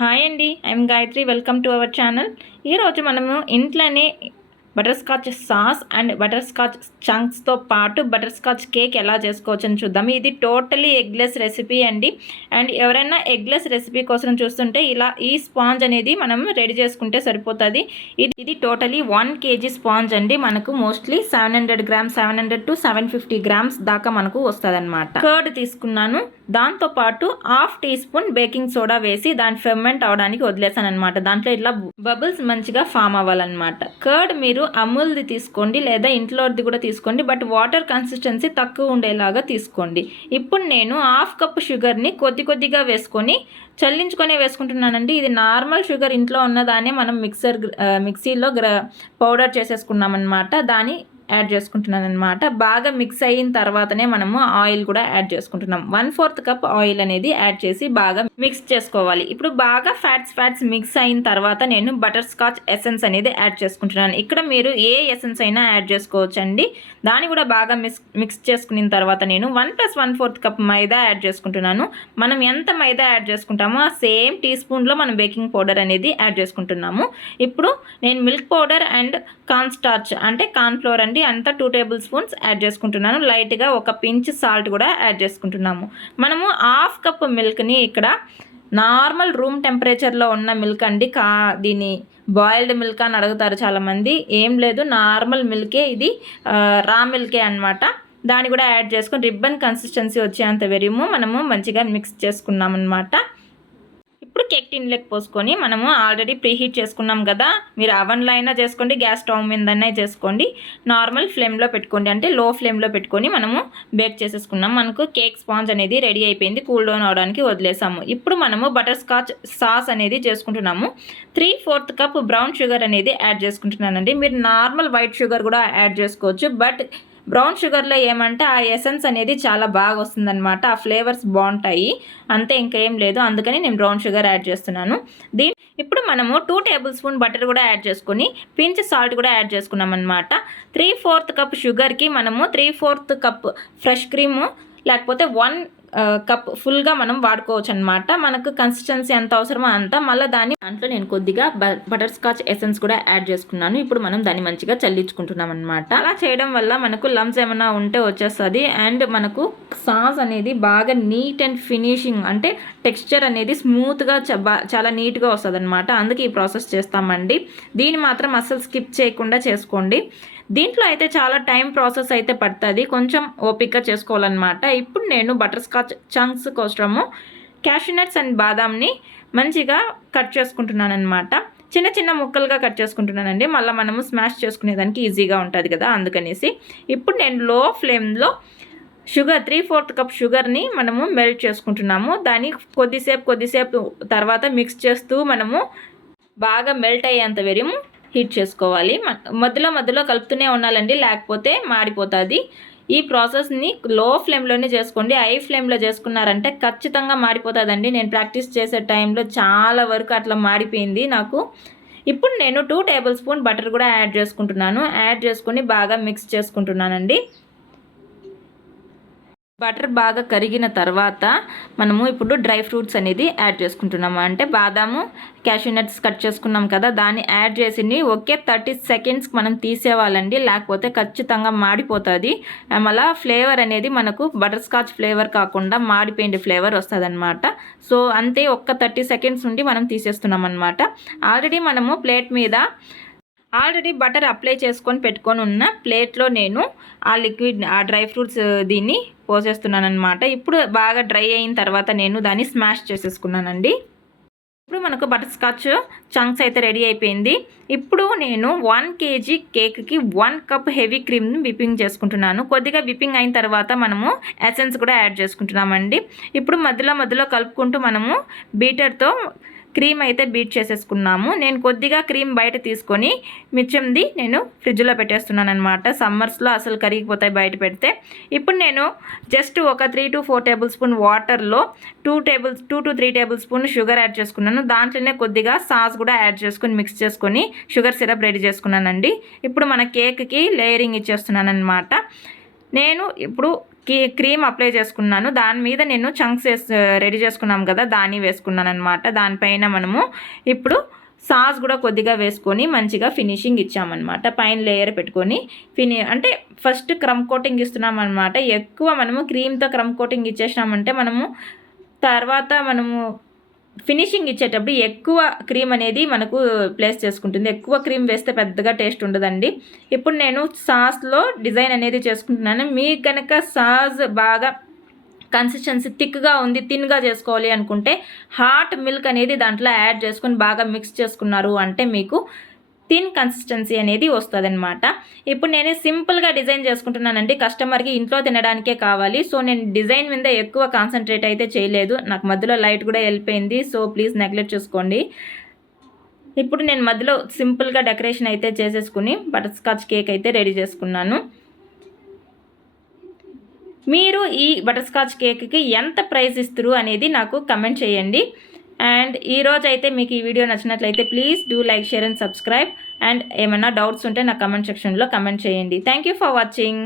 Hi అండి, I'm Gayatri. Welcome to our channel. ఈరోజు మనము ఇంట్లోనే butterscotch sauce and butterscotch చంక్స్తో పాటు బటర్ స్కాచ్ కేక్ ఎలా చేసుకోవచ్చు అని చూద్దాం. ఇది టోటలీ ఎగ్లెస్ రెసిపీ అండి. అండ్ ఎవరైనా ఎగ్లెస్ రెసిపీ కోసం చూస్తుంటే ఇలా ఈ స్పాంజ్ అనేది మనం రెడీ చేసుకుంటే సరిపోతుంది. ఇది టోటలీ 1 kg స్పాంజ్ అండి. మనకు మోస్ట్లీ 700 grams 700 to 750 grams దాకా మనకు వస్తుంది అనమాట. కర్డ్ తీసుకున్నాను. దాంతోపాటు 1/2 teaspoon బేకింగ్ సోడా వేసి దాని ఫెర్మెంట్ అవడానికి వదిలేసాను అనమాట. దాంట్లో ఇట్లా బబుల్స్ మంచిగా ఫామ్ అవ్వాలన్నమాట. కర్డ్ మీరు అమూల్ది తీసుకోండి లేదా ఇంట్లోది కూడా తీసుకోండి, బట్ వాటర్ కన్సిస్టెన్సీ తక్కువ ఉండేలాగా తీసుకోండి. ఇప్పుడు నేను 1/2 cup షుగర్ని కొద్దిగా వేసుకొని చల్లించుకొని వేసుకుంటున్నానండి. ఇది నార్మల్ షుగర్ ఇంట్లో ఉన్నదాన్ని మనం మిక్సీలో పౌడర్ చేసేసుకున్నాం అనమాట. దాన్ని యాడ్ చేసుకుంటున్నాను అనమాట. బాగా మిక్స్ అయిన తర్వాతనే మనము ఆయిల్ కూడా యాడ్ చేసుకుంటున్నాం. 1/4 cup ఆయిల్ అనేది యాడ్ చేసి బాగా మిక్స్ చేసుకోవాలి. ఇప్పుడు బాగా ఫ్యాట్స్ మిక్స్ అయిన తర్వాత నేను బటర్ స్కాచ్ ఎసెన్స్ అనేది యాడ్ చేసుకుంటున్నాను. ఇక్కడ మీరు ఏ ఎసెన్స్ అయినా యాడ్ చేసుకోవచ్చండి. దాన్ని కూడా బాగా మిక్స్ చేసుకున్న తర్వాత నేను 1 + 1/4 cup మైదా యాడ్ చేసుకుంటున్నాను. మనం ఎంత మైదా యాడ్ చేసుకుంటామో ఆ సేమ్ టీ స్పూన్లో మనం బేకింగ్ పౌడర్ అనేది యాడ్ చేసుకుంటున్నాము. ఇప్పుడు నేను milk powder and corn starch అంటే కార్న్ ఫ్లోర్ అండి అంతా 2 tablespoons యాడ్ చేసుకుంటున్నాను. లైట్గా ఒక పించ్ సాల్ట్ కూడా యాడ్ చేసుకుంటున్నాము. మనము 1/2 cup మిల్క్ని ఇక్కడ నార్మల్ రూమ్ టెంపరేచర్లో ఉన్న మిల్క్ అండి. దీన్ని బాయిల్డ్ మిల్క్ అని అడుగుతారు చాలామంది. ఏం లేదు, నార్మల్ మిల్కే, ఇది రా మిల్కే అనమాట. దాన్ని కూడా యాడ్ చేసుకొని రిబ్బన్ కన్సిస్టెన్సీ వచ్చేంత వరకు మనము మంచిగా మిక్స్ చేసుకున్నాం అనమాట. ఇప్పుడు కేక్ టిన్లోకి పోసుకొని మనము ఆల్రెడీ ప్రీహీట్ చేసుకున్నాం కదా. మీరు అవెన్లో అయినా చేసుకోండి, గ్యాస్ స్టవ్ మీదైనా చేసుకోండి. నార్మల్ ఫ్లేమ్లో పెట్టుకోండి, అంటే లో ఫ్లేమ్లో పెట్టుకొని మనము బేక్ చేసేసుకున్నాం. మనకు కేక్ స్పాంజ్ అనేది రెడీ అయిపోయింది. కూల్ డౌన్ అవడానికి వదిలేసాము. ఇప్పుడు మనము బటర్ స్కాచ్ సాస్ అనేది చేసుకుంటున్నాము. 3/4 cup బ్రౌన్ షుగర్ అనేది యాడ్ చేసుకుంటున్నానండి. మీరు నార్మల్ వైట్ షుగర్ కూడా యాడ్ చేసుకోవచ్చు, బట్ బ్రౌన్ షుగర్లో ఏమంటే ఆ ఎసెన్స్ అనేది చాలా బాగా వస్తుందన్నమాట. ఆ ఫ్లేవర్స్ బాగుంటాయి, అంతే, ఇంకేం లేదు. అందుకని నేను బ్రౌన్ షుగర్ యాడ్ చేస్తున్నాను. ఇప్పుడు మనము 2 tablespoon బటర్ కూడా యాడ్ చేసుకొని పించ్ సాల్ట్ కూడా యాడ్ చేసుకున్నాం అనమాట. 3/4 cup షుగర్కి మనము 3/4 cup ఫ్రెష్ క్రీము లేకపోతే 1 cup ఫుల్గా మనం వాడుకోవచ్చు అనమాట. మనకు కన్సిస్టెన్సీ ఎంత అవసరమో అంత. మళ్ళీ దాంట్లో నేను కొద్దిగా బటర్ స్కాచ్ ఎసెన్స్ కూడా యాడ్ చేసుకున్నాను. ఇప్పుడు మనం దాన్ని మంచిగా చల్లించుకుంటున్నాం అనమాట. అలా చేయడం వల్ల మనకు లమ్స్ ఏమైనా ఉంటే వచ్చేస్తుంది. అండ్ మనకు సాస్ అనేది బాగా నీట్ అండ్ ఫినిషింగ్, అంటే టెక్స్చర్ అనేది స్మూత్గా చాలా నీట్గా వస్తుంది అనమాట. అందుకే ఈ ప్రాసెస్ చేస్తామండి. దీన్ని మాత్రం అస్సలు స్కిప్ చేయకుండా చేసుకోండి. దీంట్లో అయితే చాలా టైం ప్రాసెస్ అయితే పడుతుంది, కొంచెం ఓపిక్గా చేసుకోవాలన్నమాట. ఇప్పుడు నేను బటర్ స్కాచ్ చంక్స్ కోసము క్యాష్యూ నట్స్ అండ్ బాదాంని మంచిగా కట్ చేసుకుంటున్నాను అనమాట. చిన్న ముక్కలుగా కట్ చేసుకుంటున్నానండి. మళ్ళీ మనము స్మాష్ చేసుకునేదానికి ఈజీగా ఉంటుంది కదా, అందుకనేసి. ఇప్పుడు నేను లో ఫ్లేమ్లో షుగర్ 3/4 cup షుగర్ని మనము మెల్ట్ చేసుకుంటున్నాము. దాన్ని కొద్దిసేపు తర్వాత మిక్స్ చేస్తూ మనము బాగా మెల్ట్ అయ్యేంత వరకు హీట్ చేసుకోవాలి. మధ్యలో కలుపుతూనే ఉండాలండి, లేకపోతే మాడిపోతుంది. ఈ ప్రాసెస్ని లో ఫ్లేమ్లోనే చేసుకోండి. హై ఫ్లేమ్లో చేసుకున్నారంటే ఖచ్చితంగా మాడిపోతుందండి. నేను ప్రాక్టీస్ చేసే టైంలో చాలా వరకు అట్లా మాడిపోయింది నాకు. ఇప్పుడు నేను 2 tablespoon బటర్ కూడా యాడ్ చేసుకుంటున్నాను. యాడ్ చేసుకొని బాగా మిక్స్ చేసుకుంటున్నానండి. బటర్ బాగా కరిగిన తర్వాత మనము ఇప్పుడు డ్రై ఫ్రూట్స్ అనేది యాడ్ చేసుకుంటున్నాము. అంటే బాదాము, క్యాష్యూ నట్స్ కట్ చేసుకున్నాం కదా, దాన్ని యాడ్ చేసి ఒకే 30 seconds మనం తీసేవాళ్ళండి, లేకపోతే ఖచ్చితంగా మాడిపోతుంది. మళ్ళీ ఫ్లేవర్ అనేది మనకు బటర్ స్కాచ్ ఫ్లేవర్ కాకుండా మాడిపోయిన ఫ్లేవర్ వస్తుంది అనమాట. సో అంతే, ఒక్క 30 seconds నుండి మనం తీసేస్తున్నాం అనమాట. ఆల్రెడీ మనము ప్లేట్ మీద బటర్ అప్లై చేసుకొని పెట్టుకొని ఉన్న ప్లేట్లో నేను ఆ లిక్విడ్, ఆ డ్రై ఫ్రూట్స్ దీన్ని పోసేస్తున్నాను అనమాట. ఇప్పుడు బాగా డ్రై అయిన తర్వాత నేను దాన్ని స్మాష్ చేసేసుకున్నానండి. ఇప్పుడు మనకు బటర్ స్కాచ్ చంక్స్ అయితే రెడీ అయిపోయింది. ఇప్పుడు నేను 1 kg కేక్కి 1 cup హెవీ క్రీమ్ని విప్పింగ్ చేసుకుంటున్నాను. కొద్దిగా విప్పింగ్ అయిన తర్వాత మనము ఎసెన్స్ కూడా యాడ్ చేసుకుంటున్నామండి. ఇప్పుడు మధ్యలో కలుపుకుంటూ మనము బీటర్తో క్రీమ్ అయితే బీట్ చేసేసుకున్నాము. నేను కొద్దిగా క్రీమ్ బయట తీసుకొని మిచ్చంది నేను ఫ్రిడ్జ్లో పెట్టేస్తున్నాను అనమాట. సమ్మర్స్లో అసలు కరిగిపోతాయి బయట పెడితే. ఇప్పుడు నేను జస్ట్ ఒక 3 to 4 tablespoon వాటర్లో 2 to 3 tablespoon షుగర్ యాడ్ చేసుకున్నాను. దాంట్లోనే కొద్దిగా సాస్ కూడా యాడ్ చేసుకొని మిక్స్ చేసుకొని షుగర్ సిరప్ రెడీ చేసుకున్నానండి. ఇప్పుడు మన కేక్కి లేయరింగ్ ఇచ్చేస్తున్నాను అనమాట. నేను ఇప్పుడు క్రీమ్ అప్లై చేసుకున్నాను. దాని మీద నేను చంక్స్ రెడీ చేసుకున్నాం కదా, దాన్ని వేసుకున్నాను అనమాట. దానిపైన మనము ఇప్పుడు సాస్ కూడా కొద్దిగా వేసుకొని మంచిగా ఫినిషింగ్ ఇచ్చామన్నమాట. పైన లేయర్ పెట్టుకొని అంటే ఫస్ట్ క్రమ్ కోటింగ్ ఇస్తున్నాం అనమాట. ఎక్కువ మనము క్రీమ్తో క్రమ్ కోటింగ్ ఇచ్చేసినామంటే మనము తర్వాత మనము ఫినిషింగ్ ఇచ్చేటప్పుడు ఎక్కువ క్రీమ్ అనేది మనకు ప్లేస్ చేసుకుంటుంది. ఎక్కువ క్రీమ్ వేస్తే పెద్దగా టేస్ట్ ఉండదండి. ఇప్పుడు నేను సాస్లో డిజైన్ అనేది చేసుకుంటున్నాను. మీకు కనుక సాస్ బాగా కన్సిస్టెన్సీ థిక్గా ఉంది, థిన్గా చేసుకోవాలి అనుకుంటే హాట్ మిల్క్ అనేది దాంట్లో యాడ్ చేసుకొని బాగా మిక్స్ చేసుకున్నారు అంటే మీకు థిన్ కన్సిస్టెన్సీ అనేది వస్తుంది అనమాట. ఇప్పుడు నేను సింపుల్గా డిజైన్ చేసుకుంటున్నానండి. కస్టమర్కి ఇంట్లో తినడానికే కావాలి. సో నేను డిజైన్ మీద ఎక్కువ కాన్సన్ట్రేట్ అయితే చేయలేదు. నాకు మధ్యలో లైట్ కూడా వెళ్ళిపోయింది. సో ప్లీజ్ నెగ్లెక్ట్ చేసుకోండి. ఇప్పుడు నేను మధ్యలో సింపుల్గా డెకరేషన్ అయితే చేసేసుకుని బటర్ స్కాచ్ కేక్ అయితే రెడీ చేసుకున్నాను. మీరు ఈ బటర్ స్కాచ్ కేక్కి ఎంత ప్రైస్ ఇస్తారు అనేది నాకు కమెంట్ చేయండి. అండ్ ఈరోజు అయితే మీకు ఈ వీడియో నచ్చినట్లయితే please do like, share and subscribe. And ఏమైనా డౌట్స్ ఉంటే నా కమెంట్ సెక్షన్లో కమెంట్ చేయండి. Thank you for watching.